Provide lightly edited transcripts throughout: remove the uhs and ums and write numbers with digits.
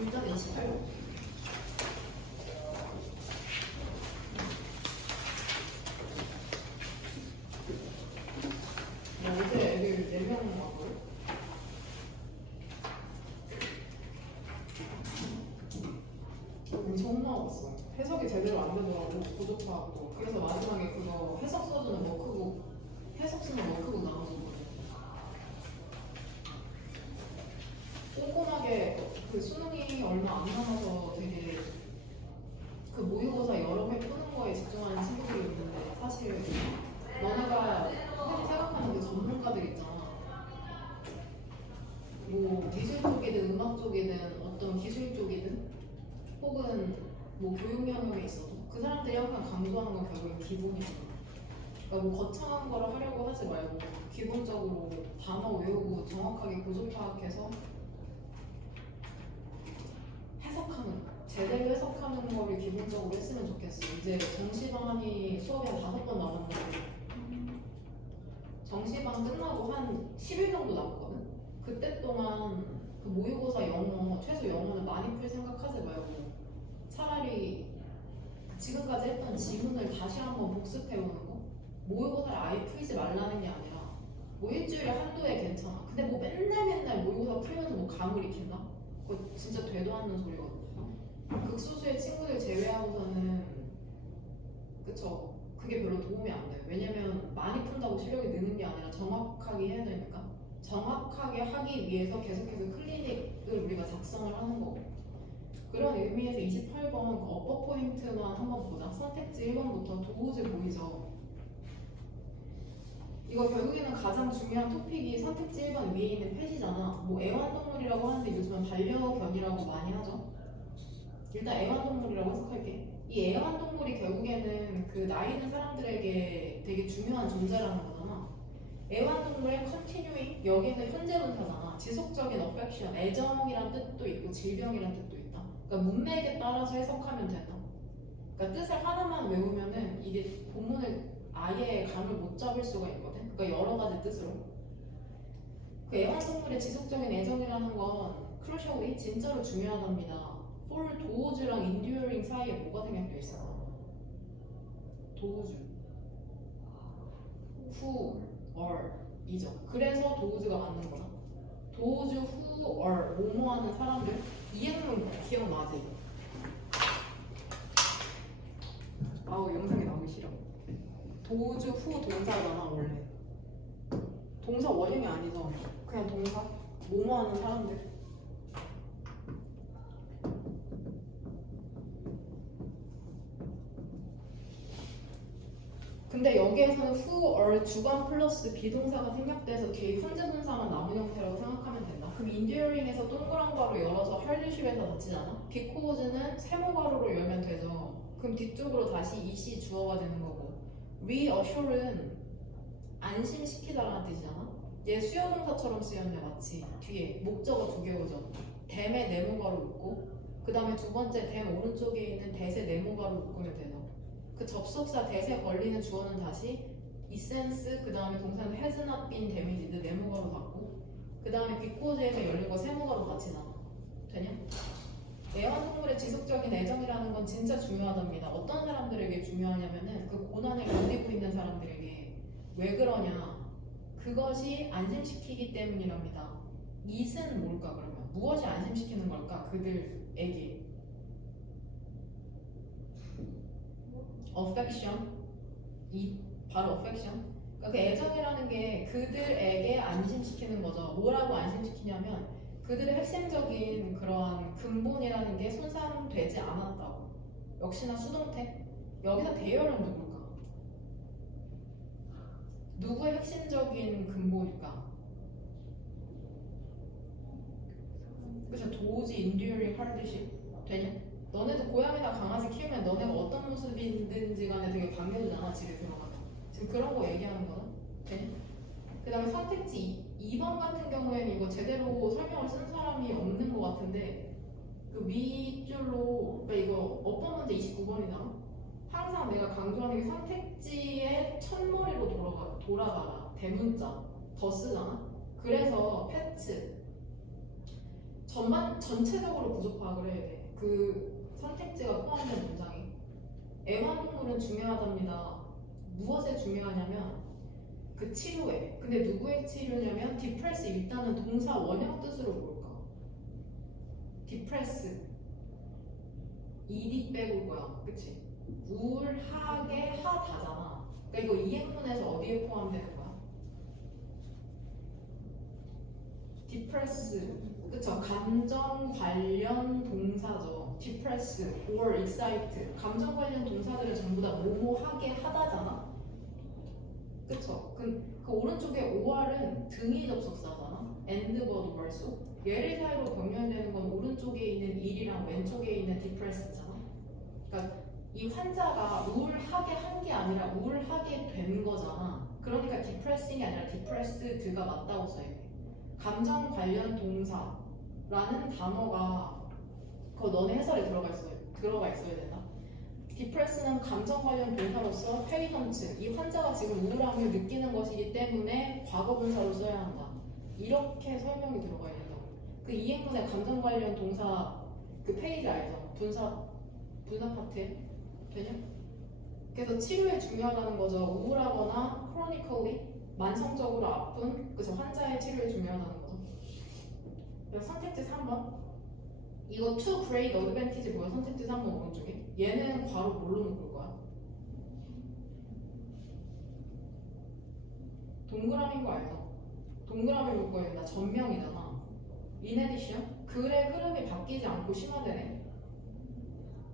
일단 28번. 어제 애들 4명 와고요? 엄청 나왔어. 해석이 제대로 안 되더라고. 부족하고. 그래서 마지막에 그거 해석 써주는 워크북, 해석 쓰는 워크북 나눠주거든. 꼼꼼하게 그 수능이 얼마 안 남아서 되게 그 모의고사 여러 회 푸는 거에 집중하는 친구들이 있는데 사실 너네가 흔히 생각하는 그 전문가들 있잖아. 뭐 미술 쪽이든 음악 쪽이든 어떤 기술 쪽이든 혹은 뭐 교육 영역에 있어도 그 사람들이 항상 강조하는 건 결국엔 기본이잖아. 그러니까 뭐 거창한 거를 하려고 하지 말고 기본적으로 단어 외우고 정확하게 구조 파악해서 해석하는 거. 제대로 해석하는 거를 기본적으로 했으면 좋겠어. 이제 정시반이 수업이 한 5번 남았는데 정시반 끝나고 한 10일 정도 남았거든? 그때 동안 그 모의고사 영어, 최소 영어는 많이 풀 생각하지 말고 차라리 지금까지 했던 지문을 다시 한번 복습해보는 거? 모의고사를 아예 풀지 말라는 게 아니라 뭐 일주일에 한두 해 괜찮아. 근데 뭐 맨날 모의고사 풀면서 뭐 감을 익힌다? 그거 진짜 되도 않는 소리거든요. 극소수의 친구들 제외하고서는 그쵸? 그게 별로 도움이 안 돼요. 왜냐면 많이 푼다고 실력이 느는 게 아니라 정확하게 해야 되니까. 정확하게 하기 위해서 계속해서 클리닉을 우리가 작성을 하는 거고. 그런 의미에서 28번 그 어퍼 포인트만 한번 보자. 선택지 1번부터 도우즈 보이죠? 이거 결국에는 가장 중요한 토픽이 선택지 1번 위에 있는 펫이잖아. 뭐 애완동물이라고 하는데 요즘은 반려견이라고 많이 하죠. 일단 애완동물이라고 해석할게. 이 애완동물이 결국에는 그 나이 있는 사람들에게 되게 중요한 존재라는 거잖아. 애완동물의 continuing, 여기는 현재 분사잖아. 지속적인 affection, 애정이란 뜻도 있고 질병이란 뜻도 있다. 그러니까 문맥에 따라서 해석하면 된다. 그러니까 뜻을 하나만 외우면은 이게 본문을 아예 감을 못 잡을 수가 있거든. 그러니까 여러 가지 뜻으로. 그 애완동물의 지속적인 애정이라는 건 crucially 진짜로 중요하답니다. for 도우즈랑 enduring 사이에 뭐가 생략돼 있어? 도우즈. who, or 이죠. 그래서 도우즈가 맞는 거야. 도우즈, who, or 뭐뭐 하는 사람들. 이해는 기억나지? 아우 영상이 나오기 싫어. 도우즈, who 동사잖아 원래. 동사 원형이 아니죠. 그냥 동사. 뭐뭐 하는 사람들. 근데 여기에서는 who or 주관 플러스 비동사가 생략돼서 뒤에 현재 분사만 남은 형태라고 생각하면 된다. 그럼 enduring에서 동그란 괄호 열어서 hardship에서 닫히잖아. because는 세모 괄호로 열면 되죠. 그럼 뒤쪽으로 다시 이시 주어가 되는 거고. reassure는 안심시키다라는 뜻이잖아. 얘 수요동사처럼 쓰였네 마치. 뒤에 목적어 2개 오죠. 댐에 네모가로 묶고 그 다음에 두 번째 댐 오른쪽에 있는 대세 네모가로 묶으면 되죠. 그 접속사 대세 걸리는 주어는 다시 이센스 그 다음에 동사는 has not been damaged 네모가로 닫고 그 다음에 because에서 열린 거 세모가로 닫히잖아. 되냐? 애완동물의 지속적인 애정이라는 건 진짜 중요하답니다. 어떤 사람들에게 중요하냐면은 그 고난을 견디고 있는 사람들에게. 왜 그러냐? 그것이 안심시키기 때문이랍니다. it은 뭘까 그러면? 무엇이 안심시키는 걸까? 그들에게. affection. 바로 affection. 그러니까 그 애정이라는 게 그들에게 안심시키는 거죠. 뭐라고 안심시키냐면 그들의 핵심적인 그러한 근본이라는 게 손상되지 않았다고. 역시나 수동태. 여기서 대열은 누굴까? 누구의 핵심적인 근본일까? 그래서 도우지 enduring hardship 되냐? 너네도 고양이나 강아지 키우면 너네가 어떤 모습이든지 간에 되게 반겨주잖아. 집에 들어가면. 지금 그런 거 얘기하는 거는 되냐? 그 다음에 선택지 2번 같은 경우에는 이거 제대로 설명을 쓴 사람이 없는 것 같은데 그 밑줄로 그러니까 이거 어법 문제 29번이잖아. 항상 내가 강조하는 게 선택지의 첫머리로 돌아가라. 대문자 더 쓰잖아. 그래서 패츠 전체적으로 부족 파악을 해야 돼. 그 선택지가 포함된 문장이. 애완동물은 중요하답니다. 무엇에 중요하냐면 그 치료에. 근데 누구의 치료냐면 디프레스 일단은 동사 원형 뜻으로 볼까? 디프레스. ed 빼고 거야. 그치? 우울하게 하다잖아. 그러니까 이거 이행문에서 어디에 포함되는 거야? 디프레스. 그쵸? 감정 관련 동사죠. 디프레스 or excite. 감정 관련 동사들은 전부 다 뭐뭐하게 하다잖아. 그쵸? 그 오른쪽에 or은 등위 접속사잖아. and but also. 얘를 사이로 병렬되는 건 오른쪽에 있는 일이랑 왼쪽에 있는 디프레스잖아. 그러니까 이 환자가 우울하게 한 게 아니라 우울하게 된 거잖아. 그러니까 디프레싱이 아니라 디프레스드가 맞다고 써야 돼. 감정 관련 동사라는 단어가 그거 너네 해설에 들어가 있어야 된다. 디프레스는 감정 관련 동사로서 페이던트, 이 환자가 지금 우울함을 느끼는 것이기 때문에 과거 분사로 써야 한다. 이렇게 설명이 들어가야 된다고. 그 이행문의 감정 관련 동사 그 페이지 알죠? 분사 파트에 되냐? 그래서 치료에 중요하다는 거죠. 우울하거나 chronically 만성적으로 아픈 그래서 환자의 치료에 중요하다는 거죠. 그래서 선택지 3번 이거 to great advantage 뭐야? 선택지 3번 오른쪽에 얘는 괄호 뭘로 묶을 거야? 동그라미인 거 알죠? 동그라미 묶어야 된다. 전명이잖아. in addition 글의 흐름이 바뀌지 않고 심화되네.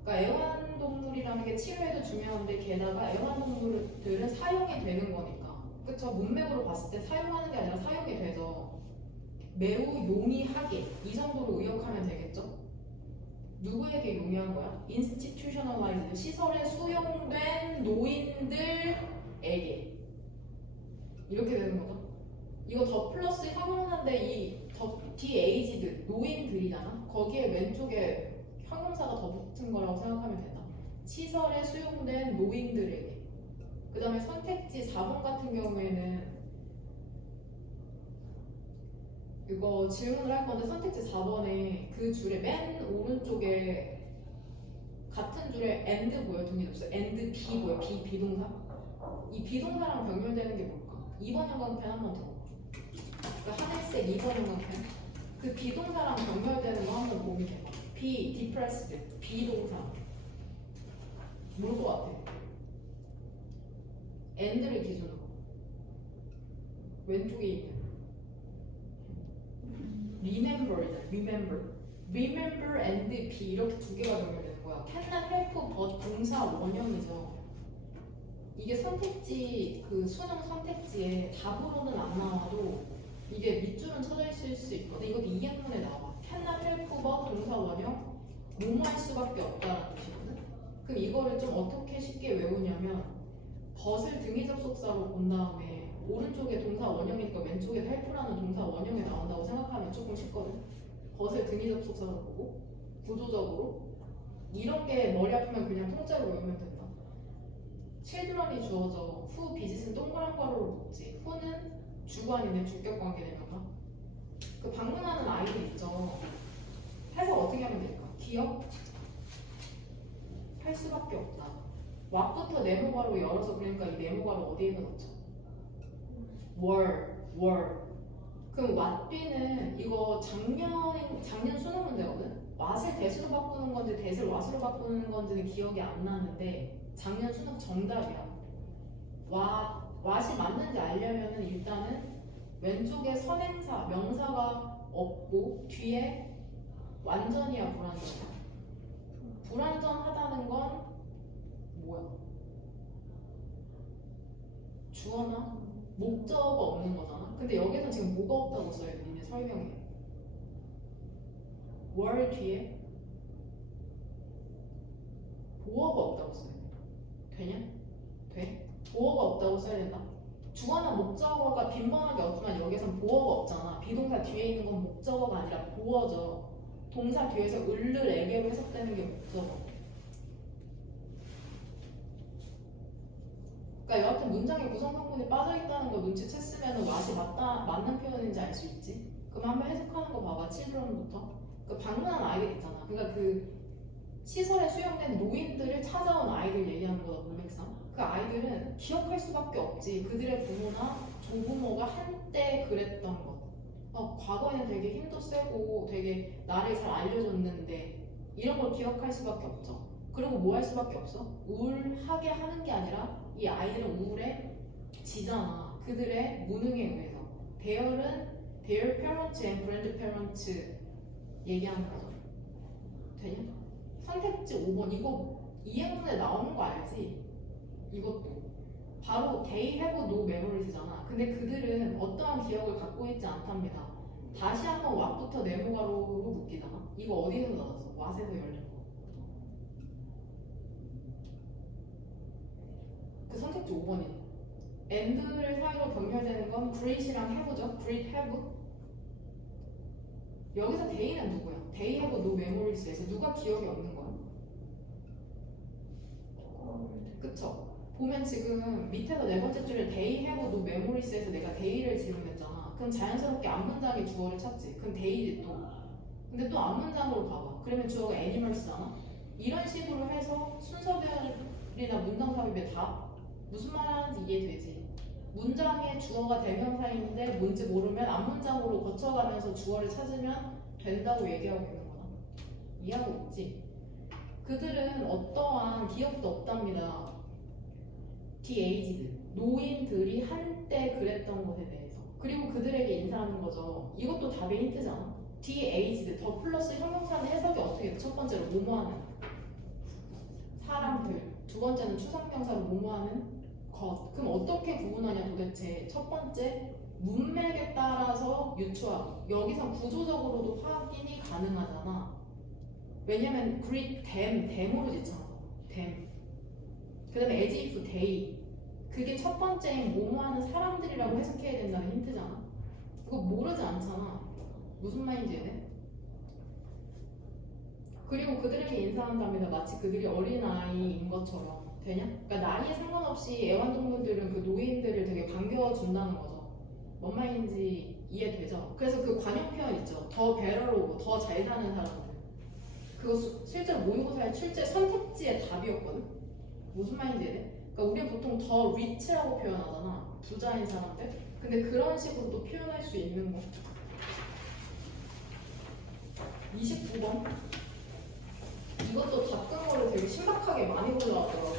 그러니까 애완동물이라는 게 치료에도 중요한데 게다가 애완동물들은 사용이 되는 거니까 그쵸? 문맥으로 봤을 때 사용하는 게 아니라 사용이 되죠. 매우 용이하게 이 정도로 의역하면 되겠죠? 누구에게 용이한 거야? institutionalized 시설에 수용된 노인들에게 이렇게 되는 거죠. 이거 더 플러스 형용사인데 이 더 de-aged 노인들이잖아. 거기에 왼쪽에 형용사가 더 붙은 거라고 생각하면 된다. 시설에 수용된 노인들에게. 그 다음에 선택지 4번 같은 경우에는 이거 질문을 할 건데 선택지 4번에 그 줄에 맨 오른쪽에 같은 줄에 and 보여? 동의접수 and be 보여? 비동사? 이 비동사랑 병렬되는 게 뭘까? 2번 형광펜 한번 더. 그러니까 하늘색 2번 형광펜. 그 비동사랑 병렬되는 거 한번 보면 돼봐. be, depressed, 비동사. 뭘 것 같아? and를 기준으로. 왼쪽에 있는. remember and be 이렇게 두 개가 병렬되는 거야. cannot help but 동사 원형이죠. 이게 선택지 그 수능 선택지에 답으로는 안 나와도 이게 밑줄은 쳐져 있을 수 있거든. 이것도 이행문에 나와. cannot help but 동사 원형 뭐뭐 할 수밖에 없다라는 뜻이거든. 그럼 이거를 좀 어떻게 쉽게 외우냐면 but을 등위 접속사로 본 다음에 오른쪽에 동사 원형이니까 왼쪽에 help라는 동사 원형이 나온다고 생각하면 조금 쉽거든. but을 등위 접속사로 보고 구조적으로 이런 게 머리 아프면 그냥 통째로 외우면 된다. children이 주어져 who visit은 동그란 괄호로 묶지. who는 주관이네 주격 관계되면가. 그 방문하는 아이들 있죠. 해석 어떻게 하면 될까? 기억? 할 수밖에 없다. what부터 네모괄호 열어서 그러니까 이 네모괄호 어디에다 넣죠? were. 그럼 what 뒤는 이거 작년 수능 문제거든? what을 대수로 바꾸는 건지 대수를 what으로 바꾸는 건지는 기억이 안 나는데 작년 수능 정답이야. what이 맞는지 알려면은 일단은 왼쪽에 선행사, 명사가 없고 뒤에 완전이야 불완전이야? 불완전하다는 건 뭐야? 주어나 목적어가 없는 거잖아. 근데 여기서 지금 뭐가 없다고 써야 돼? 니네 설명해. were 뒤에 보어가 없다고 써야 돼. 되냐? 돼? 보어가 없다고 써야 된다. 주어나 목적어가 빈번하게 없지만 여기선 보어가 없잖아. 비동사 뒤에 있는 건 목적어가 아니라 보어죠. 동사 뒤에서 을을에게로 해석되는 게 목적어. 그러니까 여하튼 문장의 구성 성분이 빠져있다는 거 눈치챘으면 what이 맞는 표현인지 알 수 있지. 그럼 한번 해석하는 거 봐봐. 7번부터 그 방문한 아이들 있잖아. 그러니까 그 시설에 수용된 노인들을 찾아온 아이들 얘기하는 거다, 문맥상. 그 아이들은 기억할 수밖에 없지. 그들의 부모나 조부모가 한때 그랬던 것. 과거에는 되게 힘도 세고 되게 나를 잘 알려줬는데 이런 걸 기억할 수밖에 없죠. 그리고 뭐 할 수밖에 없어? 우울하게 하는 게 아니라 이 아이들은 우울에 지잖아. 그들의 무능에 의해서. their parents and grandparents 얘기하는 거죠. 되냐? 선택지 5번 이거 이행문에 나오는 거 알지? 이것도 바로 they have no memories잖아. 근데 그들은 어떠한 기억을 갖고 있지 않답니다. 다시 한번 what부터 네모가로로 묶이잖아. 이거 어디서 나왔어? what에서 열린 거. 그 선택지 5번이네. and를 사이로 병렬되는 건 great이랑 have죠. great have. 여기서 they는 누구야? they have no memories에서 누가 기억이 없는 거야? 그쵸? 보면 지금 밑에서 네 번째 줄에 they have no memories에서 내가 they를 질문했잖아. 그럼 자연스럽게 앞문장이 주어를 찾지. 그럼 they지 또. 근데 또 앞문장으로 가봐. 그러면 주어가 animals잖아. 이런 식으로 해서 순서별이나 문장 삽입에 다 무슨 말 하는지 이해되지. 문장의 주어가 대명사인데 뭔지 모르면 앞문장으로 거쳐가면서 주어를 찾으면 된다고 얘기하고 있는 거야. 이해하고 있지? 그들은 어떠한 기억도 없답니다. de-aged, 노인들이 한때 그랬던 것에 대해서. 그리고 그들에게 인사하는 거죠. 이것도 답의 힌트잖아. de-aged, 더 플러스 형용사는 해석이 어떻게 돼? 첫 번째로 뭐뭐하는 사람들, 두 번째는 추상명사로 뭐뭐하는 것. 그럼 어떻게 구분하냐 도대체. 첫 번째, 문맥에 따라서 유추하기. 여기서 구조적으로도 확인이 가능하잖아. 왜냐면 greet them으로 지잖아. them. 그 다음에 as if they. 그게 첫 번째인 뭐뭐하는 사람들이라고 해석해야 된다는 힌트잖아. 그거 모르지 않잖아. 무슨 말인지 해? 그리고 그들에게 인사한답니다. 마치 그들이 어린아이인 것처럼. 되냐? 그러니까 나이에 상관없이 애완동물들은 그 노인들을 되게 반겨준다는 거죠. 뭔 말인지 이해되죠? 그래서 그 관용 표현 있죠. 더 베러로 더 잘 사는 사람들. 그거 실제로 모의고사의 출제 선택지의 답이었거든? 무슨 말인지 이해? 그러니까 우리는 보통 더 리치라고 표현하잖아. 부자인 사람들. 근데 그런 식으로 또 표현할 수 있는 거. 29번. 이것도 답 근거를 되게 심각하게 많이 골라왔더라고.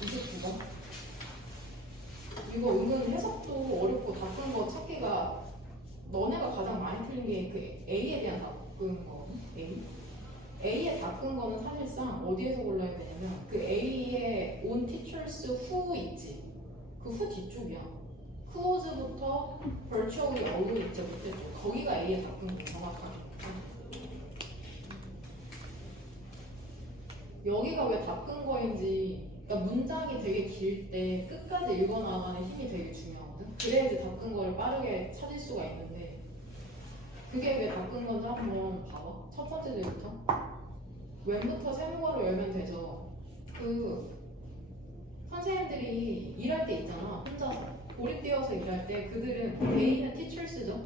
29번. 이거 은근 해석도 어렵고 답 근거 찾기가 너네가 가장 많이 틀린 게 그 A에 대한 답 근거거든. A의 답 근거는 사실상 어디에서 골라야 되냐면 그 A에 on teachers who 있지. 그 who 뒤쪽이야. whose부터 virtually all 있죠. 밑에 쪽. 거기가 A의 답 근거 정확하게. 여기가 왜 답 근거인지, 그러니까 문장이 되게 길 때 끝까지 읽어나가는 힘이 되게 중요하거든. 그래야지 답 근거를 빠르게 찾을 수가 있는데 그게 왜 답 근거인지 한번 봐봐. 첫 번째 줄부터 왼부터 세모가로 열면 되죠. 그 선생님들이 일할 때 있잖아. 혼자서 고립되어서 일할 때 그들은 개인은 teachers죠.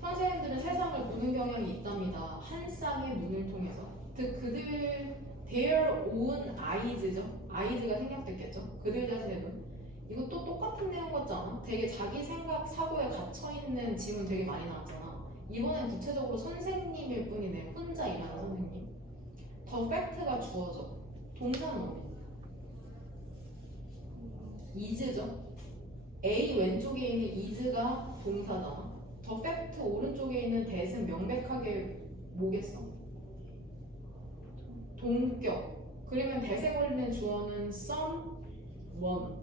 선생님들은 세상을 보는 경향이 있답니다. 한 쌍의 눈을 통해서. 그들 their own eyes죠. eyes가 생략됐겠죠. 그들 자신의 눈. 이것도 똑같은 내용 같지 않아? 되게 자기 생각, 사고에 갇혀있는 질문 되게 많이 나왔잖아. 이번엔 구체적으로 선생님일 뿐이네. 혼자 일하는 선생님. 더 팩트가 주어져. 동사는 어디? is죠. A 왼쪽에 있는 is가 동사잖아. 더 팩트 오른쪽에 있는 that은 명백하게 뭐겠어? 동격. 그러면 that에 걸리는 주어는 someone.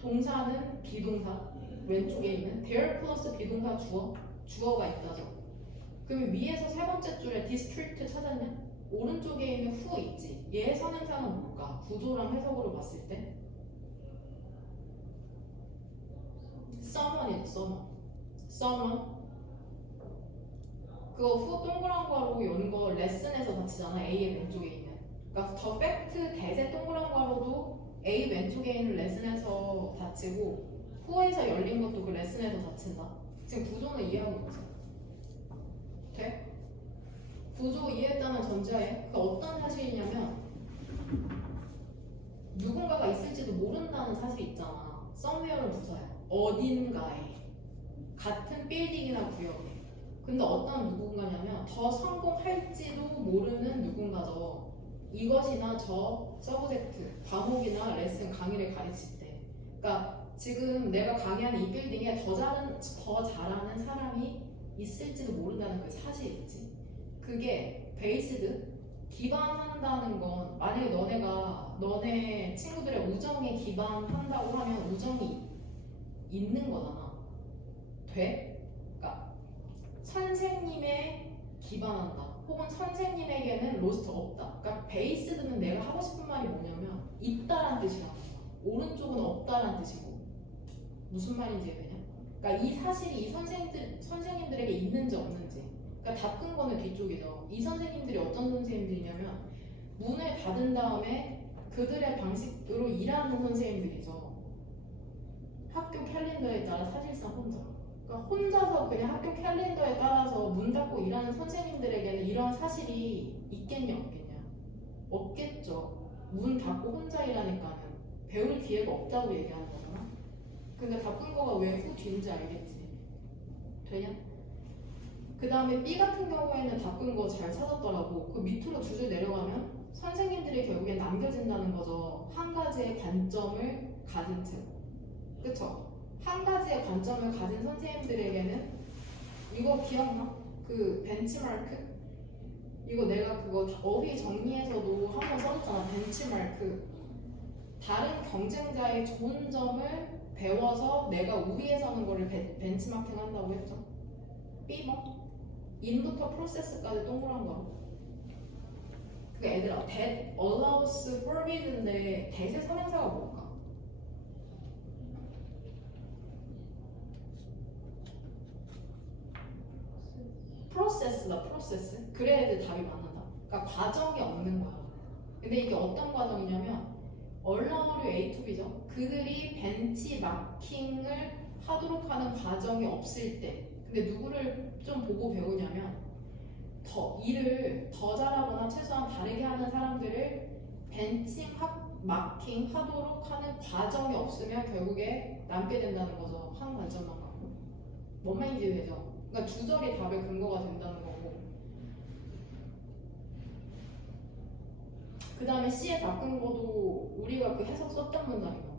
동사는 비동사. 왼쪽에 있는 there 플러스 비동사 주어가 있다죠. 그럼 위에서 세 번째 줄에 district 찾았냐? 오른쪽에 있는 who 있지. 얘의 선행사는 뭘까? 구조랑 해석으로 봤을 때 someone이죠. someone. 그거 후 동그란 괄호 연 거 레슨에서 다치잖아. A의 왼쪽에 있는. 그러니까 더 팩트 대세 동그란 괄호도 A 왼쪽에 있는 레슨에서 다치고 후에서 열린 것도 그 레슨에서 다친다. 지금 구조는 이해하고 있지? 돼? 구조 이해했다는 전제하에 그 어떤 사실이냐면 누군가가 있을지도 모른다는 사실이 있잖아. somewhere는 부사야. 어딘가에 같은 빌딩이나 구역에. 근데 어떤 누군가냐면 더 성공할지도 모르는 누군가죠. 이것이나 저 서브젝트, 과목이나 레슨, 강의를 가르칠 때. 그러니까 지금 내가 강의하는 이 빌딩에 더 잘하는 사람이 있을지도 모른다는 그 사실이지. 그게 베이스드, 기반한다는 건 만약에 너네 친구들의 우정에 기반한다고 하면 우정이 있는 거잖아. 돼? 그러니까 선생님에 기반한다. 혹은 선생님에게는 로스트 없다. 그러니까 베이스드는 내가 하고 싶은 말이 뭐냐면 있다란 뜻이라는 거야. 오른쪽은 없다란 뜻이고. 무슨 말인지 이해되냐? 그러니까 이 사실이 이 선생님들에게 있는지 없는지. 그러니까 닫은 거는 뒤쪽이죠. 이 선생님들이 어떤 선생님들이냐면 문을 닫은 다음에 그들의 방식으로 일하는 선생님들이죠. 학교 캘린더에 따라 사실상 혼자. 그러니까 혼자서 그냥 학교 캘린더에 따라서 문 닫고 일하는 선생님들에게는 이런 사실이 있겠냐 없겠냐? 없겠죠. 문 닫고 혼자 일하니까는 배울 기회가 없다고 얘기하는 거잖아. 근데 닫은 거가 왜 후 뒤인지 알겠지? 되냐? 그 다음에 B 같은 경우에는 닫은 거 잘 찾았더라고. 그 밑으로 두 줄 내려가면 선생님들이 결국엔 남겨진다는 거죠. 한 가지의 관점을 가진 채. 그쵸? 한 가지의 관점을 가진 선생님들에게는 이거 기억나? 그 벤치마크? 이거 내가 그거 어휘 정리에서도 한번 써줬잖아. 벤치마크. 다른 경쟁자의 좋은 점을 배워서 내가 우위에 서는 거를 벤치마킹 한다고 했죠. B 뭐? 인부터 프로세스까지 동그란 거. 그 애들아, that allows forbid인데 that의 선행사가 뭘까? 프로세스다, 프로세스. 그래야 애들 답이 맞는다. 그러니까 과정이 없는 거야. 근데 이게 어떤 과정이냐면 언어류 A2B죠. 그들이 벤치마킹을 하도록 하는 과정이 없을 때. 근데 누구를 좀 보고 배우냐면 일을 더 잘하거나 최소한 다르게 하는 사람들을 벤치마킹 하도록 하는 과정이 없으면 결국에 남게 된다는 거죠. 한 관점만 갖고. 뭔 말인지 되죠? 그러니까 주절이 답의 근거가 된다는 거고. 그 다음에 C에 바꾼 거도 우리가 그 해석 썼던 문장인 거야.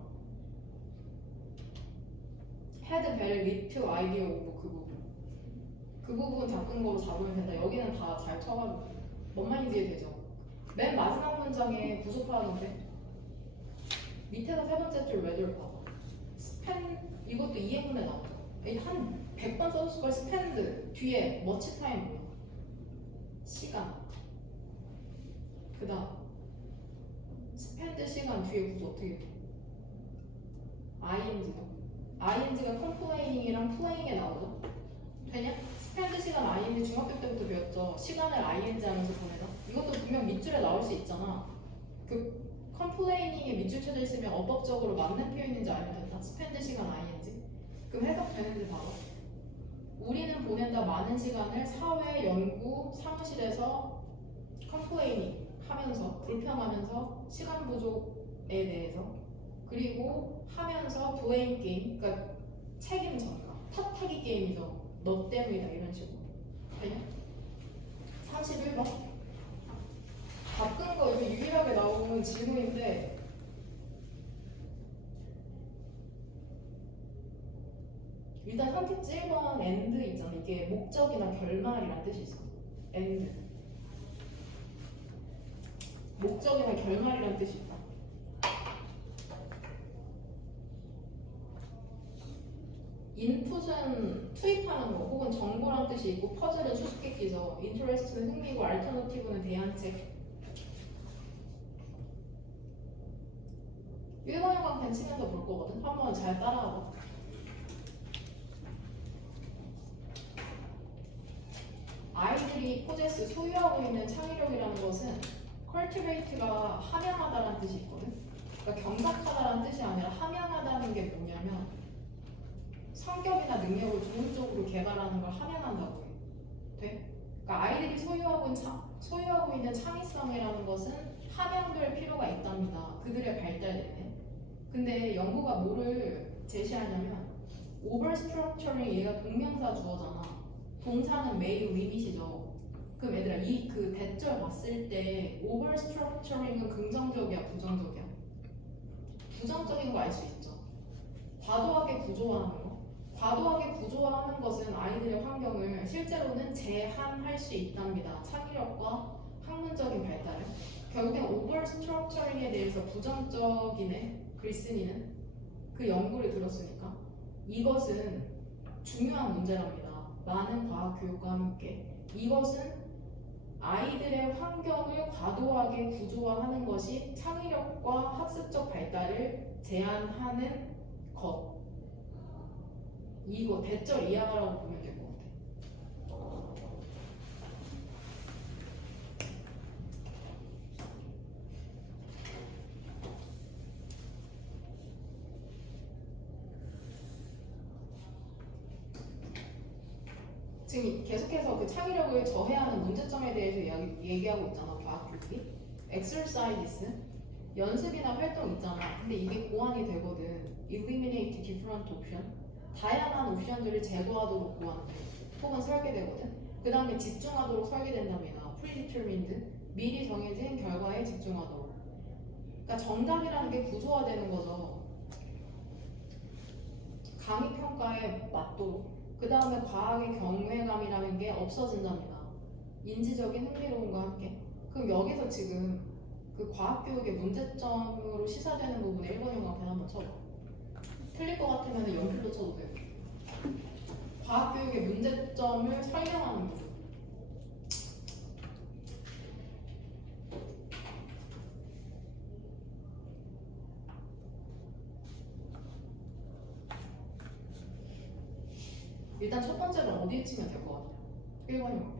had better lead to idea of 그 부분. 그 부분 바꾼 거로 잡으면 된다. 여기는 다 잘 쳐가지고. 뭔 말인지 되죠? 맨 마지막 문장에 부족하는데 밑에서 세 번째 줄 외절 봐봐. 스펜 이것도 이해문에 나오죠. 한 100번 써줬을 걸. 스펜드 뒤에 머치 타임 뭐야? 시간. 그 다음 스펜드 시간 뒤에 구조 어떻게 돼? ing가 컴플레이닝이랑 플레잉에 나오죠. 되냐? 스펜드 시간 ing 중학교 때부터 배웠죠. 시간을 ing 하면서 보내다. 이것도 분명 밑줄에 나올 수 있잖아. 그 컴플레이닝에 밑줄 쳐져 있으면 어법적으로 맞는 표현인지 알면 된다. 스펜드 시간 ing. 그럼 해석되는지 봐봐. 우리는 보낸다 많은 시간을 사회 연구 사무실에서 컴플레이닝 하면서 불평하면서 시간 부족에 대해서 그리고 하면서 블레임 게임 그러니까 책임 전가 탓하기 게임이죠. 너 때문이다 이런 식으로. 되냐? 31번 바꾼 거 이거 유일하게 나오는 질문인데 일단 선택지 1번 end 있잖아. 이게 목적이나 결말이란 뜻이 있어. end 목적이나 결말이란 뜻이 있다. 인풋은 투입하는 거 혹은 정보란 뜻이 있고 퍼즐은 수수께끼죠. 인터레스트는 흥미고 알터너티브는 대안책. 1번이랑 벤치면서 볼 거거든. 한번 잘 따라와봐. 아이들이 포제스 소유하고 있는 창의력이라는 것은 cultivate가 함양하다라는 뜻이 있거든. 그러니까 경작하다라는 뜻이 아니라 함양하다는 게 뭐냐면 성격이나 능력을 좋은 쪽으로 개발하는 걸 함양한다고 해. 돼? 그러니까 아이들이 소유하고 있는 창의성이라는 것은 함양될 필요가 있답니다. 그들의 발달에는. 근데 연구가 뭐를 제시하냐면 오버스트럭처링 얘가 동명사 주어잖아. 동사는 메이 리밋이죠. 그럼 얘들아 이 그 대절 봤을 때 오버스트럭처링은 긍정적이야 부정적이야? 부정적인 거 알 수 있죠. 과도하게 구조화하는 거. 과도하게 구조화하는 것은 아이들의 환경을 실제로는 제한할 수 있답니다. 창의력과 학문적인 발달을. 결국엔 오버스트럭처링에 대해서 부정적이네. 글쓴이는 그 연구를 들었으니까 이것은 중요한 문제랍니다. 많은 과학 교육과 함께 이것은 아이들의 환경을 과도하게 구조화하는 것이 창의력과 학습적 발달을 제한하는 것. 이거 대절 이하라고 보면 될 것 같아. 지금 계속해서 그 창의력을 저해하는 문제점에 대해서 얘기하고 있잖아. 과학 교육이. exercises 연습이나 활동 있잖아. 근데 이게 보완이 되거든. eliminate different option 다양한 옵션들을 제거하도록 보완돼. 혹은 설계되거든. 그 다음에 집중하도록 설계된답니다. predetermined 미리 정해진 결과에 집중하도록. 그러니까 정답이라는 게 구조화되는 거죠. 강의 평가에 맞도록. 그 다음에 과학의 경외감이라는 게 없어진답니다. 인지적인 흥미로움과 함께. 그럼 여기서 지금 그 과학교육의 문제점으로 시사되는 부분에 1번이랑 앞에 한번 쳐봐. 틀릴 것 같으면 연필로 쳐도 돼요. 과학교육의 문제점을 설명하는 부분. 일단 첫 번째는 어디에 치면 될 것 같아요? 1번이 앞에.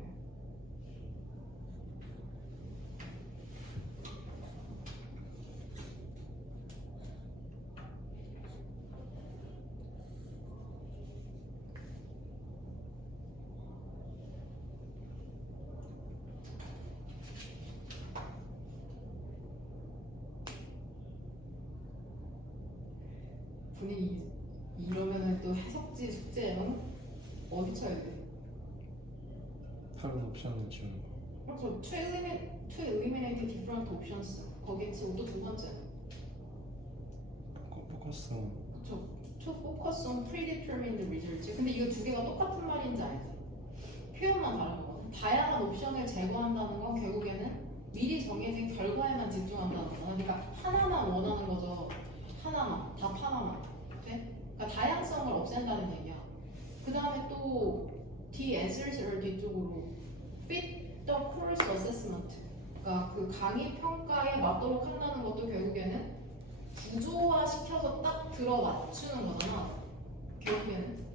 분위기 이러면은 또 해석지 숙제는 어디 쳐야 돼? 다른 옵션을 지우는 거. 그래서 to eliminate different options 거기에 치고 또 두 번째는 포커스. 그쵸. to focus on predetermined results. 근데 이거 두 개가 똑같은 말인지 알지? 표현만 다른 거거든. 다양한 옵션을 제거한다는 건 결국에는 미리 정해진 결과에만 집중한다는 거야. 그러니까 하나만 원하는 거죠. 하나만, 답 하나만. 네? 그러니까 다양성을 없앤다는 얘기야. 그 다음에 또 the answers를 뒤쪽으로 fit the course assessment. 그러니까 그 강의 평가에 맞도록 한다는 것도 결국에는 구조화 시켜서 딱 들어맞추는 거잖아. 결국에는.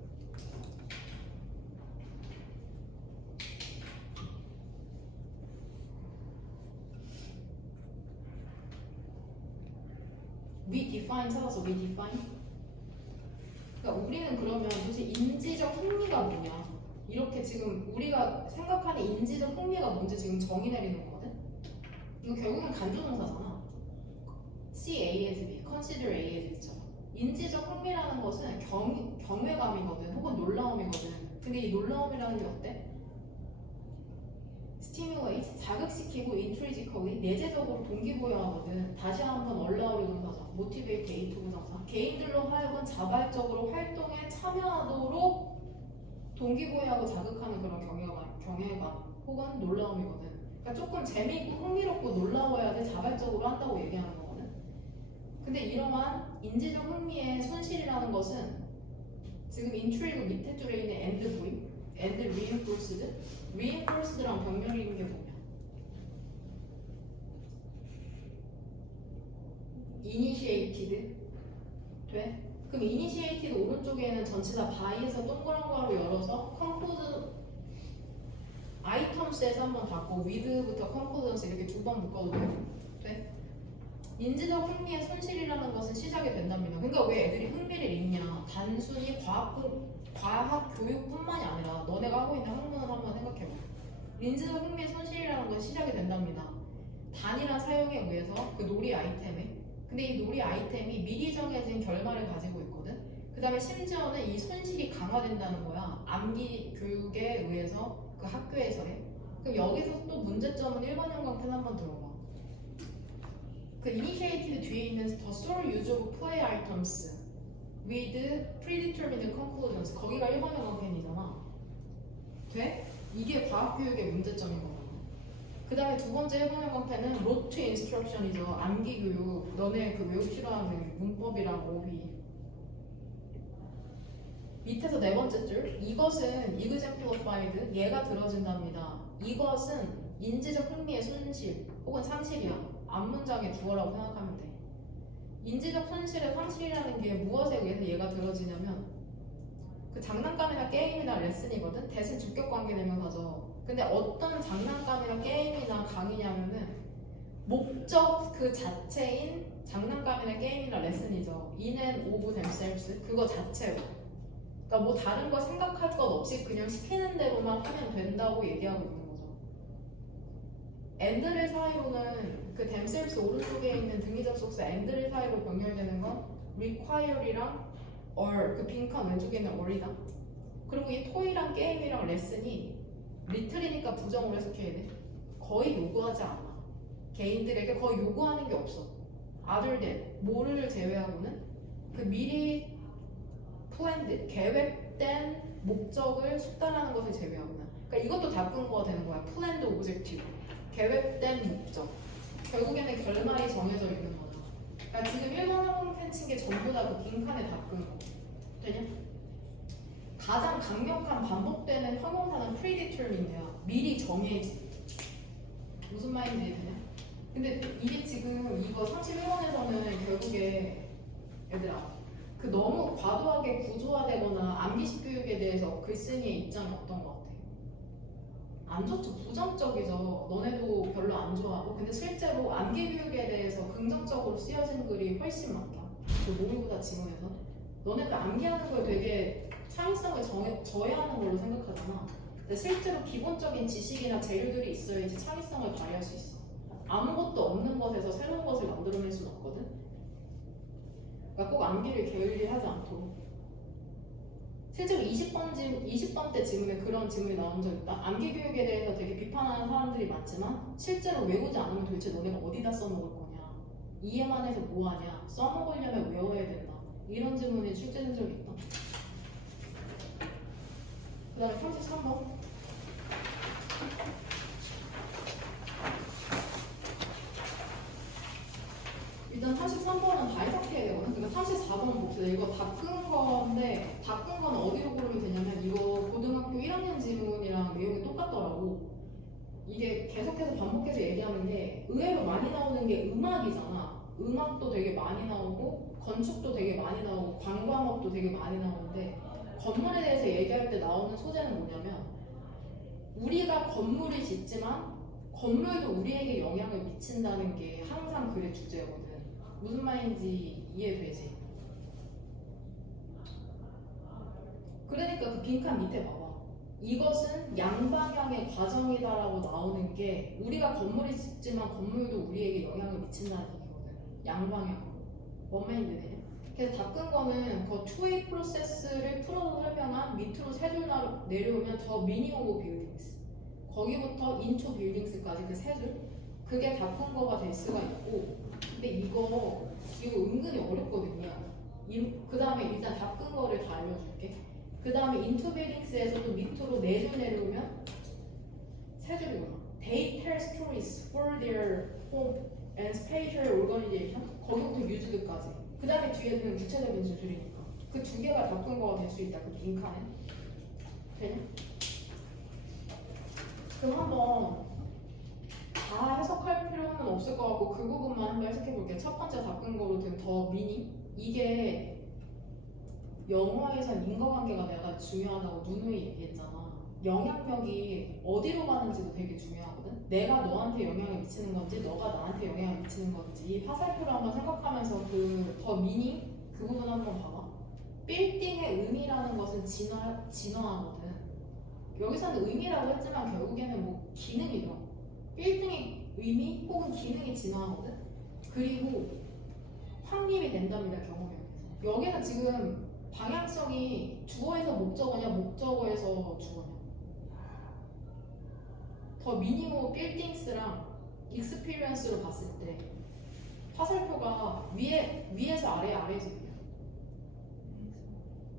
we define 찾아서 we define. 그러니까 우리는 그러면 도대체 인지적 흥미가 뭐냐? 이렇게 지금 우리가 생각하는 인지적 흥미가 뭔지 지금 정의 내리는 거거든. 이거 결국은 간주동사잖아. see A as B, consider A as B처럼. 인지적 흥미라는 것은 경외감이거든, 혹은 놀라움이거든. 근데 이 놀라움이라는 게 어때? stimulate, 자극시키고 intrinsically, 내재적으로 동기부여하거든. 다시 한번 allow를 동사죠. motivate, A 부정사. 개인들로 하여금 자발적으로 활동에 참여하도록 동기부여하고 자극하는 그런 경외감 혹은 놀라움이거든. 그러니까 조금 재미있고 흥미롭고 놀라워야지 자발적으로 한다고 얘기하는 거거든. 근데 이러한 인지적 흥미의 손실이라는 것은 지금 intrigue 밑에 줄에 있는 and reinforced랑 병렬이 있는 게 뭐냐? initiated 돼? 그럼 initiated 오른쪽에는 전체 다 by에서 동그란 괄호 열어서 conclude items에서 한번 닫고 with부터 conclusions 이렇게 두 번 묶어도 돼? 인지적 흥미의 손실이라는 것은 시작이 된답니다. 그러니까 왜 애들이 흥미를 잃냐? 단순히 과학 교육뿐만이 아니라 너네가 하고 있는 학문을 한번 생각해봐. 인지적 흥미의 손실이라는 건 시작이 된답니다. 단일한 사용에 의해서 그 놀이 아이템에 근데 이 놀이 아이템이 미리 정해진 결말을 가지고 있거든. 그 다음에 심지어는 이 손실이 강화된다는 거야. 암기 교육에 의해서 그 학교에서의. 그럼 여기서 또 문제점은 1번 형광펜 한번 들어봐. 그 initiated 뒤에 있는 the sole use of play items with predetermined conclusions 거기가 1번 형광펜이잖아. 돼? 이게 과학교육의 문제점인 거거든. 그 다음에 두 번째 1번 형광펜은 rote instruction이죠. 암기 교육. 너네 그 외우기 싫어하는 문법이랑 어휘. 밑에서 네 번째 줄. 이것은 exemplified. 얘가 들어진답니다. 이것은 인지적 흥미의 손실 혹은 상실이야. 앞문장의 주어라고 생각하면 돼. 인지적 손실의 상실이라는 게 무엇에 의해서 얘가 들어지냐면 그 장난감이나 게임이나 레슨이거든. 대신 주격 관계 대명사죠. 근데 어떤 장난감이나 게임이나 강의냐면은 목적 그 자체인 장난감이나 게임이나 레슨이죠. in and of themselves 그거 자체로. 그러니까 뭐 다른 거 생각할 것 없이 그냥 시키는 대로만 하면 된다고 얘기하고 있는 거죠. and를 사이로는 그 themselves 오른쪽에 있는 등위 접속사 and를 사이로 병렬되는 건 require이랑 or 그 빈칸 왼쪽에 있는 or이다. 그리고 이 토이랑 게임이랑 레슨이 리틀이니까 부정으로 해석해야 돼. 거의 요구하지 않아. 개인들에게 거의 요구하는 게 없어. other than 뭐를 제외하고는 그 미리 planned 계획된 목적을 숙달하는 것을 제외하고는. 그러니까 이것도 다끈거가 되는 거야. planned objective 계획된 목적. 결국에는 결말이 정해져 있는 거죠. 그러니까 지금 1번 항공펜 친 게 전부 다 그 빈칸에 다끈 거. 되냐? 가장 강력한 반복되는 형용사는 predetermined야. 미리 정해진. 무슨 말인지 되냐? 근데 이게 지금 이거 31번에서는 결국에 얘들아 그 너무 과도하게 구조화되거나 암기식 교육에 대해서 글쓴이의 입장이 어떤 것 같아? 안 좋죠. 부정적이죠. 너네도 별로 안 좋아하고 근데 실제로 암기 교육에 대해서 긍정적으로 쓰여진 글이 훨씬 많다. 그 모의고사 지문에서 너네들 암기하는 걸 되게 창의성을 저해하는 걸로 생각하잖아. 근데 실제로 기본적인 지식이나 재료들이 있어야지 창의성을 발휘할 수 있어. 아무것도 없는 것에서 새로운 것을 만들어낼 수는 없거든. 그러니까 꼭 암기를 게을리하지 않도록. 실제로 20번 때 지금에 그런 질문이 나온 적 있다. 암기 교육에 대해서 되게 비판하는 사람들이 많지만 실제로 외우지 않으면 도대체 너네가 어디다 써먹을 거냐, 이해만 해서 뭐하냐, 써먹으려면 외워야 된다, 이런 질문이 출제된 적이 있다. 그 다음에 33번. 일단 33번은 다 해석해야 되거든. 그러니까 34번 봅시다. 이거 다 끈 건데 다 끈 거는 어디로 고르면 되냐면 이거 고등학교 1학년 지문이랑 내용이 똑같더라고. 이게 계속해서 반복해서 얘기하는 게 의외로 많이 나오는 게 음악이잖아. 음악도 되게 많이 나오고 건축도 되게 많이 나오고 관광업도 되게 많이 나오는데 건물에 대해서 얘기할 때 나오는 소재는 뭐냐면 우리가 건물을 짓지만 건물도 우리에게 영향을 미친다는 게 항상 글의 주제거든. 무슨 말인지 이해되지? 그러니까 그 빈칸 밑에 봐봐. 이것은 양방향의 과정이다라고 나오는 게 우리가 건물이 짓지만 건물도 우리에게 영향을 미친다는 얘기거든. 양방향으로. 뭔 말인지 되냐? 그래서 다 끈 거는 그 투웨이 프로세스를 풀어서 설명한 밑으로 세 줄 내려오면 더 미닝 오브 빌딩스. 거기부터 인투 빌딩스까지 그 세 줄. 그게 다 끈 거가 될 수가 있고. 근데 이거 은근히 어렵거든요. 그 다음에 일단 다 끈 거를 다 알려줄게. 그 다음에 인투 빌딩스에서도 밑으로 네 줄 내려오면 세 줄이 올라. They tell stories for their home and spatial organization. 거기부터 유즈드까지. 그 다음에 뒤에는 구체적인 주술이니까. 그 두 개가 다 끈 거가 될 수 있다. 그 빈칸에. 되냐? 그럼 한번 다 해석할 필요는 없을 것 같고 그 부분만 한번 해석해 볼게요. 첫 번째 다 끈 거로 된 더 미니. 이게 영어에선 인과관계가 내가 중요하다고 누누이 얘기했잖아. 영향력이 어디로 가는지도 되게 중요하거든. 내가 너한테 영향을 미치는 건지 너가 나한테 영향을 미치는 건지 화살표로 한번 생각하면서 그 더 미니 그 부분 한번 봐봐. 빌딩의 의미라는 것은 진화하거든. 여기서 하는 의미라고 했지만 결국에는 뭐 기능이죠. 빌딩의 의미 혹은 기능이 진화하거든. 그리고 확립이 된답니다. 경험에 의해서. 여기는 지금 방향성이 주어에서 목적어냐 목적어에서 주어냐. 더 미니멈 빌딩스랑 익스피리언스로 봤을 때 화살표가 위에서 아래 아래에서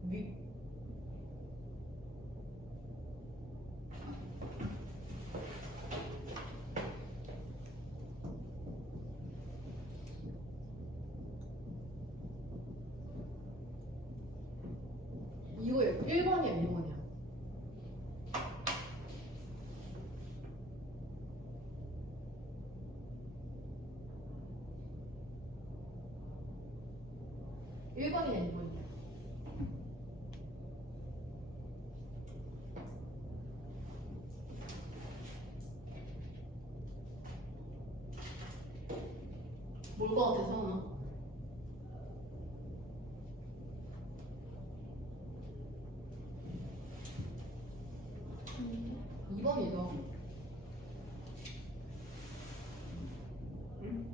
위. 이거예요. 1번이야 2번이야. 일번이냐 2번이냐. 뭘 것 같아 서은아? 2번이죠. 응?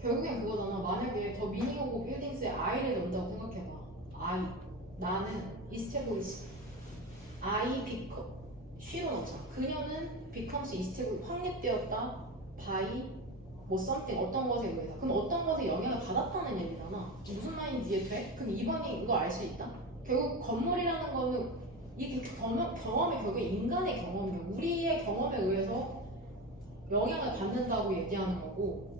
결국엔 그거잖아. 만약에 더 미닝 오브 빌딩스에 I를 넣는다고 생각해봐. I. 나는 이스테블리시. I become. 쉬로 넣자. 그녀는 becomes established. 확립되었다. by 뭐 something. 어떤 것에 의해서. 그럼 어떤 것에 영향을 받았다는 얘기잖아. 무슨 말인지 이해 돼? 그럼 2번이 이거 알 수 있다? 결국 건물이라는 거는 이게 경험이 결국 인간의 경험이에요. 우리의 경험에 의해서 영향을 받는다고 얘기하는 거고,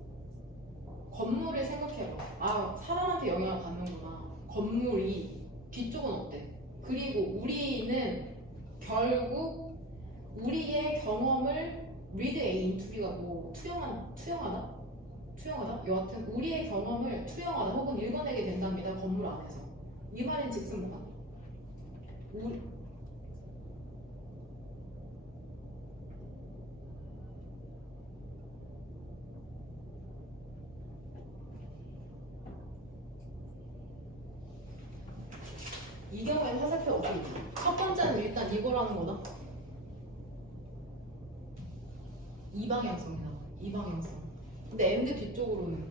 건물을 생각해봐. 아, 사람한테 영향을 받는구나. 건물이 뒤쪽은 어때? 그리고 우리는 결국 우리의 경험을 read A into B가 뭐 투영하다? 여하튼 우리의 경험을 투영하다 혹은 읽어내게 된답니다. 건물 안에서. 이 말인 즉슨 뭐가? 이 경우에 화살표 어떻게 있지? 첫 번째는 일단 이거라는 거다. 이방향성이다. 이방향성. 근데 엔드 뒤쪽으로는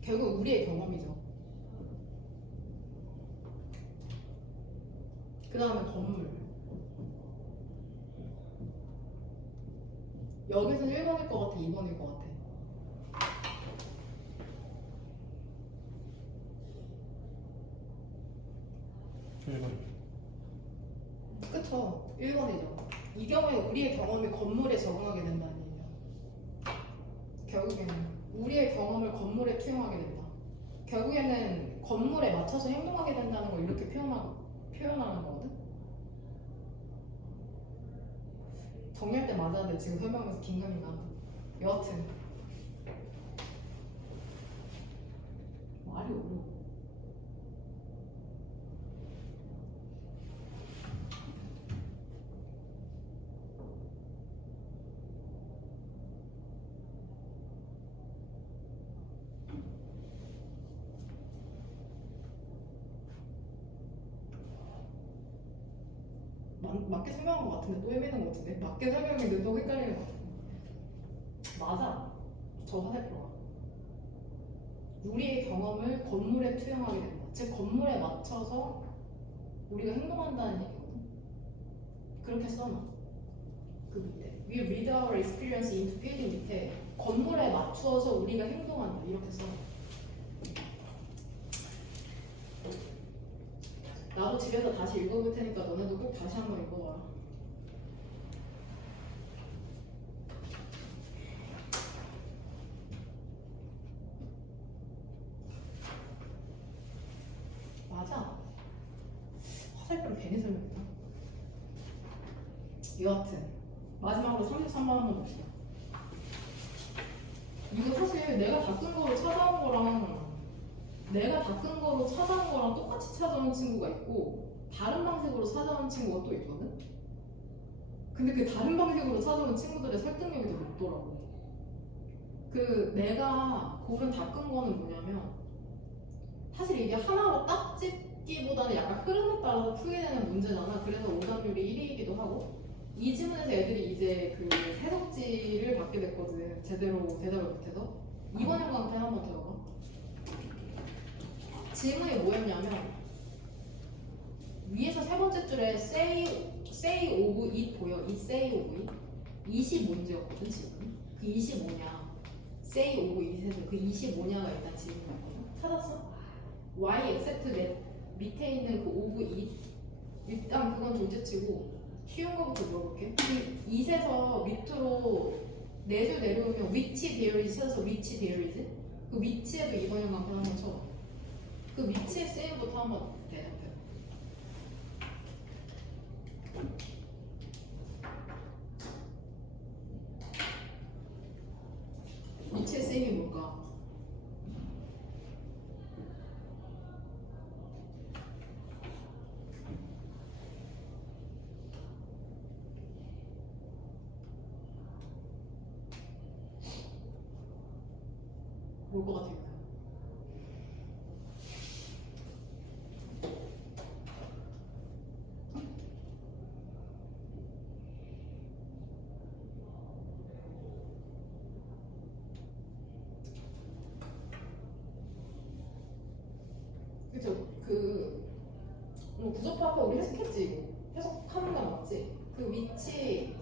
결국 우리의 경험이죠. 그 다음에 건물. 여기서는 1번일 것 같아, 2번일 것 같아. 그쵸. 1번이죠. 이 경우에 우리의 경험이 건물에 적응하게 된다는 얘기야. 결국에는 우리의 경험을 건물에 투영하게 된다. 결국에는 건물에 맞춰서 행동하게 된다는 걸 이렇게 표현하는 거거든. 정리할 때 맞았는데 지금 설명하면서 긴가민가. 여하튼 말이 어려워. 맞게 설명한 것 같은데 또 헤매는 것 같은데? 맞게 설명했는데 또 헷갈리는 것 같은데. 맞아. 저 화살표가 우리의 경험을 건물에 투영하게 된다. 즉 건물에 맞춰서 우리가 행동한다는 얘기거든. 그렇게 써놔. 그 밑에 We read our experience into building 밑에 건물에 맞추어서 우리가 행동한다. 이렇게 써놔. 나도 집에서 다시 읽어볼 테니까 너네도 꼭 다시 한번 읽어봐라. 맞아. 화살표는 괜히 설명했다. 여하튼 마지막으로 33번 한번 봅시다. 이거 사실 내가 닦은 거로 찾아온 거랑 똑같이 찾아온 친구가 있고 다른 방식으로 찾아온 친구가 또 있거든? 근데 그 다른 방식으로 찾아온 친구들의 설득력이 더 높더라고. 그 내가 고른 닦은 거는 뭐냐면 사실 이게 하나로 딱 읽기보다는 약간 흐름에 따라서 풀게 되는 문제잖아. 그래서 오답률이 1위이기도 하고 이 지문에서 애들이 이제 그 해석지를 받게 됐거든. 제대로 대답을 못해서. 이번 형광펜 한번 들어봐. 질문이 뭐였냐면 위에서 세 번째 줄에 say of it 보여? 이 say of it 25문제였거든 지금. 그 25냐 say of it에서 그 25냐가 일단 질문이었거든. 찾았어? y except that 밑에 있는 그 of it 일단 그건 둘째치고 쉬운 거부터 물어볼게. 그 it에서 밑으로 4줄 내려오면 which there is 찾아서 which there is 그 which에도 이번 형광펜 한번 쳐봐. 그 which의 쓰임부터 한번 대답해. 위치의 쓰임이 뭘까? 뭘 것 같아요? 그쵸? 뭐 구조 파악을 우리 해석했지 이거. 해석하는 건 맞지? 그 위치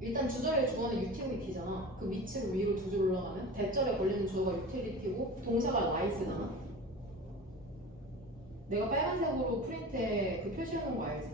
일단 주절의 주어는 유틸리티잖아. 그 위치를 위로 두 줄 올라가면 대절에 걸리는 주어가 유틸리티고 동사가 라이스잖아. 내가 빨간색으로 프린트에 그 표시해놓은 거 알지?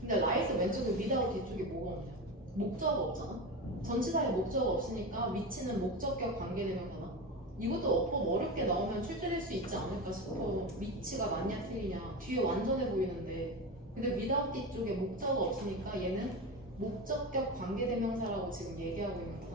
근데 라이스 왼쪽에 without 뒤쪽에 뭐가 없냐? 목적어가 없잖아. 전치사에 목적어가 없으니까 위치는 목적격 관계대명사나. 이것도 어법 어렵게 나오면 출제될 수 있지 않을까 싶어. 위치가 맞냐 틀리냐 뒤에 완전해 보이는데 근데 without 뒤쪽에 목적어가 없으니까 얘는 목적격 관계대명사라고 지금 얘기하고 있는 거다.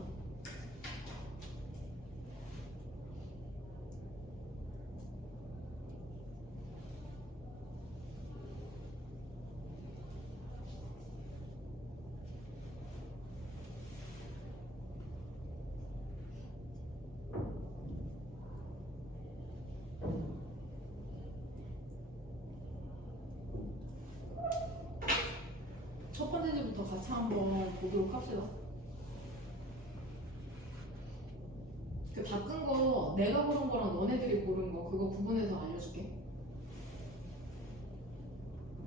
첫 번째 줄부터 같이 한번 보도록 합시다. 그 바꾼 거 내가 고른 거랑 너네들이 고른 거 그거 구분해서 알려줄게.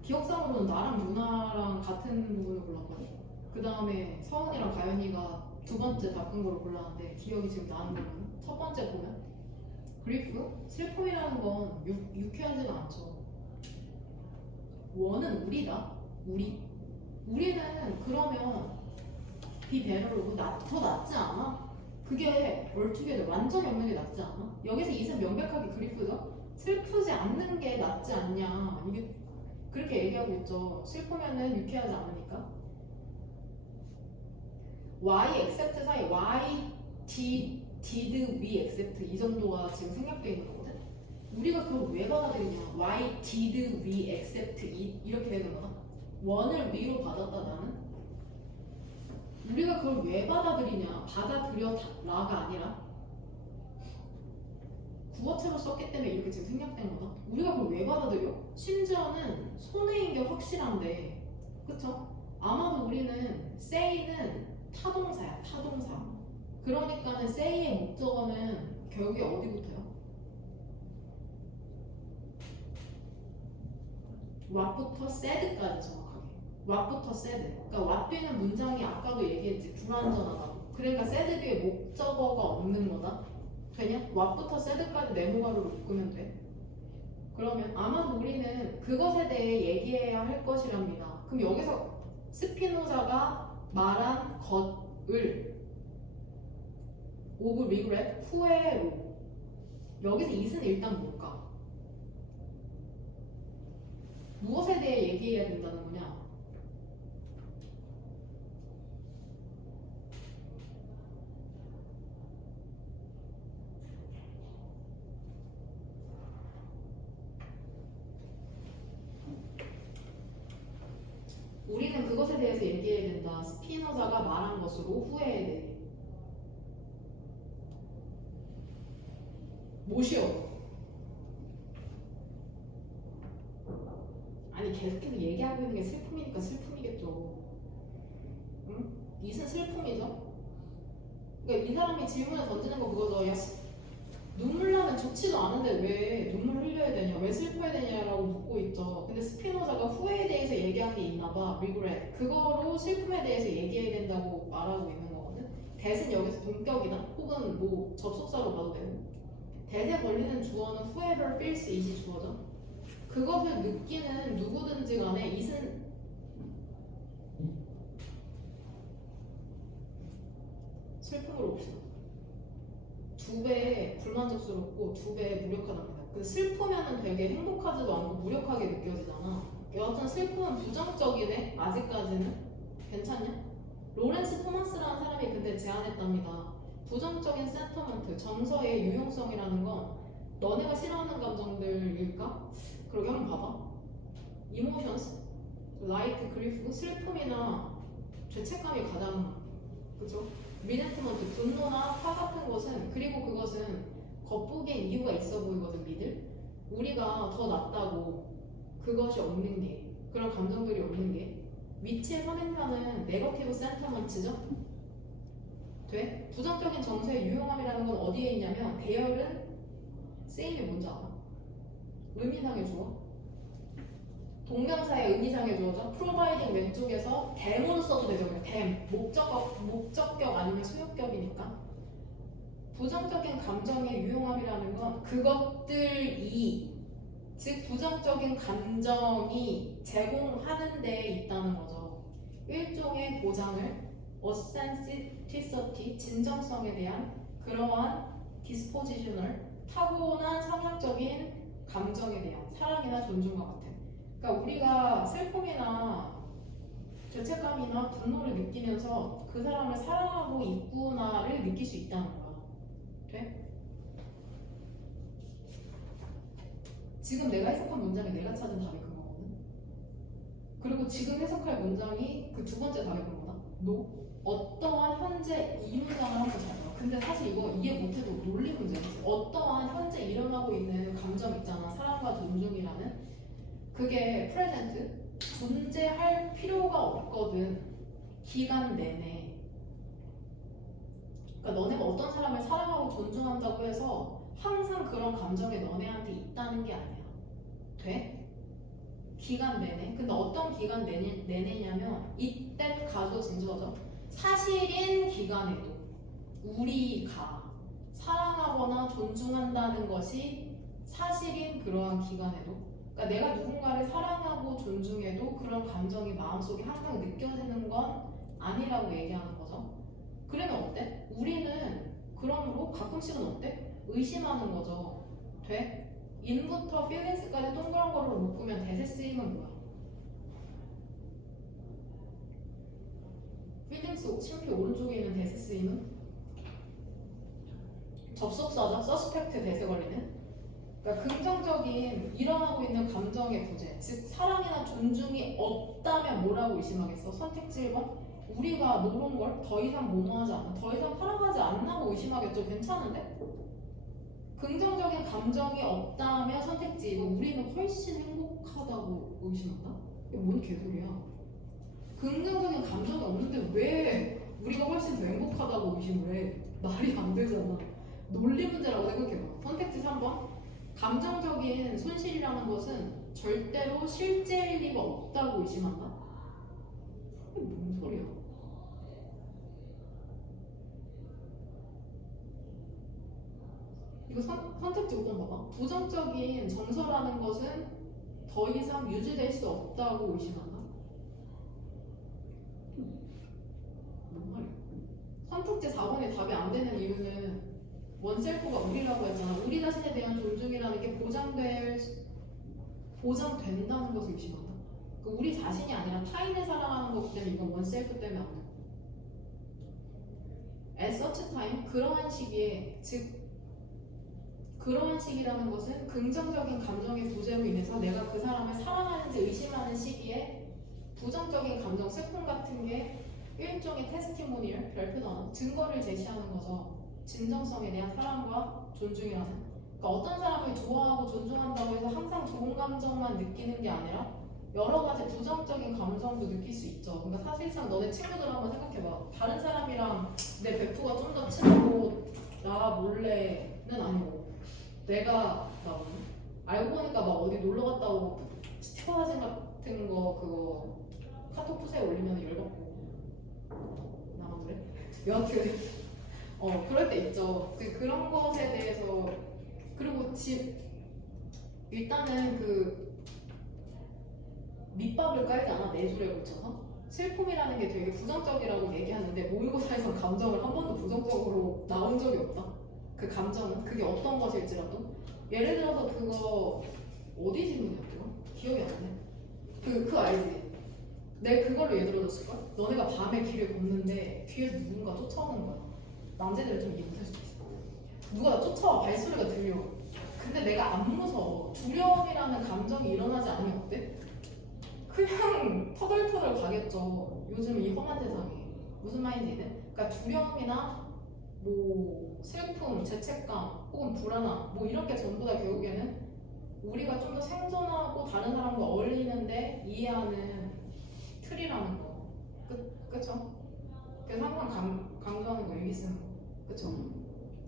기억상으로는 나랑 누나랑 같은 부분을 골랐거든. 그 다음에 서은이랑 가연이가 두 번째 바꾼 거를 골랐는데 기억이 지금 나는 거는 첫 번째 보면 그리프 슬픔이라는 건 유쾌하지가 않죠. 원은 우리다. 우리는 그러면 비배럴로고 더 낫지 않아? 그게 얼투게더 완전히 없는 게 낫지 않아? 여기서 이는 명백하게 그리프죠? 슬프지 않는 게 낫지 않냐 이게 그렇게 얘기하고 있죠. 슬프면은 유쾌하지 않으니까. Y except 사이 Y did we accept 이 정도가 지금 생략되어 있는 거거든. 우리가 그걸 왜 받아들이냐? Y did we accept it 이렇게 되는 거다. 원을 위로 받았다 나는. 우리가 그걸 왜 받아들이냐? 받아들여라가 아니라 구어체로 썼기 때문에 이렇게 지금 생략된 거다. 우리가 그걸 왜 받아들여? 심지어는 손해인 게 확실한데, 그쵸? 아마도 우리는 say는 타동사야, 타동사. 그러니까는 say의 목적어는 결국에 어디부터요? what부터 said까지 정확하게. what부터 said. 그러니까 what 뒤는 문장이 아까도 얘기했지 불완전하다고. 그러니까 said 뒤에 목적어가 없는 거다. 되냐? what부터 said까지 네모가루로 묶으면 돼. 그러면 아마도 우리는 그것에 대해 얘기해야 할 것이랍니다. 그럼 여기서 스피노자가 말한 것을 of regret 후회로 여기서 it은 일단 뭘까? 무엇에 대해 얘기해야 된다는 거냐? 우리는 그것에 대해서 얘기해야 된다. 스피노자가 말한 것으로 후회에 대해. 뭐시여? 아니 계속해서 얘기하고 있는 게 슬픔이니까 슬픔이겠죠. 응? 이은 슬픔이죠. 그러니까 이 사람이 질문을 던지는 거 그거죠. 야, 눈물 나면 좋지도 않은데 왜 눈물 흘려야 되냐, 왜 슬퍼야 되냐라고 묻고 있죠. 근데 스피노자가 후회에 대해서 얘기한 게 있나 봐. regret. 그거로 슬픔에 대해서 얘기해야 된다고 말하고 있는 거거든. that은 여기서 동격이나 혹은 뭐 접속사로 봐도 되고, that에 걸리는 주어는 whoever feels it이 주어죠. 그것을 느끼는 누구든지 간에 it은 슬픔으로 봅시다. 두 배 불만족스럽고 두 배 무력하답니다. 그 슬프면은 되게 행복하지도 않고 무력하게 느껴지잖아. 여하튼 슬픔은 부정적이네. 아직까지는 괜찮냐? 로렌스 토마스라는 사람이 근데 제안했답니다. 부정적인 센터먼트, 정서의 유용성이라는 건 너네가 싫어하는 감정들일까? 그러게 한번 봐봐. emotions, like grief, 슬픔이나 죄책감이 가장 그죠? 리젠트먼트, 분노나 화 같은 것은, 그리고 그것은 겉보기엔 이유가 있어 보이거든. 믿을 우리가 더 낫다고 그것이 없는 게, 그런 감정들이 없는 게 위치의 선행사는 네거티브 센터먼트죠. 돼? 부정적인 정서의 유용함이라는 건 어디에 있냐면 대열은 세임이 뭔지 알아? 의미상의 주어, 동명사의 의미상의 주어죠. providing 왼쪽에서 댐으로 써도 되죠. 그냥 댐, 목적격 아니면 수용격이니까. 부정적인 감정의 유용함이라는 건 그것들이, 즉 부정적인 감정이 제공하는 데에 있다는 거죠. 일종의 보장을, authenticity, 진정성에 대한 그러한 dispositional, 타고난 성향적인 감정에 대한 사랑이나 존중과 같은. 그러니까 우리가 슬픔이나 죄책감이나 분노를 느끼면서 그 사람을 사랑하고 있구나를 느낄 수 있다는 거야. 돼? 지금 내가 해석한 문장이 내가 찾은 답이 그거거든. 그리고 지금 해석할 문장이 그 두 번째 답이 그거다. No. 어떠한 현재 이 문장을 한번 잘 봐. 근데 사실 이거 이해 못해도 논리 문제였어. 어떠한 현재 일어나고 있는 감정 있잖아. 사랑과 존중이라는. 그게 present, 존재할 필요가 없거든. 기간 내내. 그러니까 너네가 어떤 사람을 사랑하고 존중한다고 해서 항상 그런 감정이 너네한테 있다는 게 아니야. 돼? 기간 내내. 근데 어떤 기간 내내냐면 이때 가져진저죠. 사실인 기간에도 우리가 사랑하거나 존중한다는 것이 사실인 그러한 기간에도, 그러니까 내가 누군가를 사랑하고 존중해도 그런 감정이 마음속에 항상 느껴지는 건 아니라고 얘기하는 거죠. 그러면 어때? 우리는 그러므로 가끔씩은 어때? 의심하는 거죠. 돼? in부터 feelings까지 동그란 거로 묶으면 대세 쓰임은 뭐야? feelings 심표 오른쪽에 있는 대세 쓰임은 접속사죠. suspect 대세 걸리는. 그러니까 긍정적인 일어나고 있는 감정의 부재, 즉 사랑이나 존중이 없다면 뭐라고 의심하겠어? 선택지 1번. 우리가 모르는 걸 더 이상 모노하지 않아, 더 이상 사랑하지 않나고 의심하겠죠. 괜찮은데? 긍정적인 감정이 없다면 선택지 2번. 우리는 훨씬 행복하다고 의심한다? 이게 뭔 개소리야? 긍정적인 감정이 없는데 왜 우리가 훨씬 더 행복하다고 의심을 해? 말이 안 되잖아. 논리 문제라고 생각해봐. 선택지 3번. 감정적인 손실이라는 것은 절대로 실제일 리가 없다고 의심한다? 이게 뭔 소리야? 이거 선택지 5번 봐봐. 부정적인 정서라는 것은 더 이상 유지될 수 없다고 의심한다? 뭔 말이야? 선택지 4번이 답이 안 되는 이유는 원셀프가 우리라고 했잖아. 우리 자신에 대한 존중이라는 게 보장된다는 것을 의심한다. 그 우리 자신이 아니라 타인을 사랑하는 거기 때문에 이건 원셀프 때문에 안 돼. At such time, 그러한 시기에, 즉 그러한 시기라는 것은 긍정적인 감정의 부재로 인해서 내가 그 사람을 사랑하는지 의심하는 시기에 부정적인 감정, 슬픔 같은 게 일종의 테스티모니얼, 별표 단어, 증거를 제시하는 거죠. 진정성에 대한 사랑과 존중이라는. 그러니까 어떤 사람을 좋아하고 존중한다고 해서 항상 좋은 감정만 느끼는 게 아니라 여러 가지 부정적인 감정도 느낄 수 있죠. 그러니까 사실상 너네 친구들 한번 생각해봐. 다른 사람이랑 내 베프가 좀 더 친하고 나 몰래는 아니고 내가 나 뭐지? 알고 보니까 막 어디 놀러 갔다 오고 스티커 사진 같은 거 그거 카톡 푸세에 올리면 열받고 나만 그래? 여하튼 그럴 때 있죠. 그런 것에 대해서 그리고 일단은 그 밑밥을 깔지 않아 내 줄에 걸쳐서 슬픔이라는 게 되게 부정적이라고 얘기하는데 모의고사에서 감정을 한 번도 부정적으로 나온 적이 없다. 그 감정은 그게 어떤 것일지라도 예를 들어서 그거 어디 질문이었죠? 기억이 안 나네. 그거 알지? 내가 그걸로 예를 들어줬을걸? 너네가 밤에 길을 걷는데 뒤에서 누군가 쫓아오는 거야. 남자들은 좀 이해 못할 수도 있어. 누가 나 쫓아와 발소리가 들려. 근데 내가 안 무서워. 두려움이라는 감정이 일어나지 않으면 어때? 그냥 터덜터덜 가겠죠. 요즘 이 험한 세상에. 무슨 말인지 이해? 그러니까 두려움이나 뭐 슬픔, 죄책감 혹은 불안함 뭐 이런 게 전부 다 결국에는 우리가 좀 더 생존하고 다른 사람과 어울리는데 이해하는 틀이라는 거. 그쵸? 그래서 항상 강조하는 거 일기 쓰는 거. 그쵸?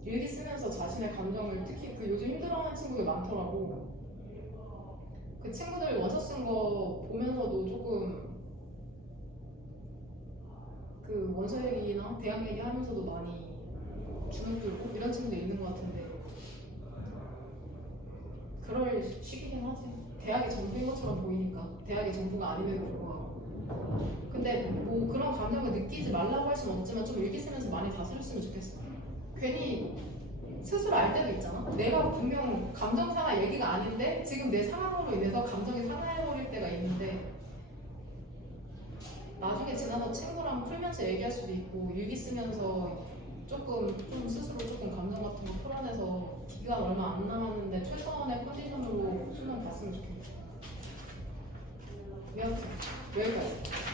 일기 쓰면서 자신의 감정을 특히 그 요즘 힘들어하는 친구들 많더라고. 그 친구들 원서 쓴 거 보면서도 조금 그 원서 얘기나 대학 얘기 하면서도 많이 주눅 들고 이런 친구들 있는 것 같은데 그럴 시기긴 하지. 대학이 전부인 것처럼 보이니까 대학이 전부가 아님에도 불구하고. 근데 뭐 그런 감정을 느끼지 말라고 할 수는 없지만 좀 일기 쓰면서 많이 다스렸으면 좋겠어. 괜히 스스로 알 때도 있잖아. 내가 분명 감정 상할 얘기가 아닌데 지금 내 상황으로 인해서 감정이 상해버릴 때가 있는데 나중에 지나서 친구랑 풀면서 얘기할 수도 있고 일기 쓰면서 좀 스스로 조금 감정 같은 거 풀어내서 기간 얼마 안 남았는데 최선의 컨디션으로 수능 봤으면 좋겠다. 여기까지.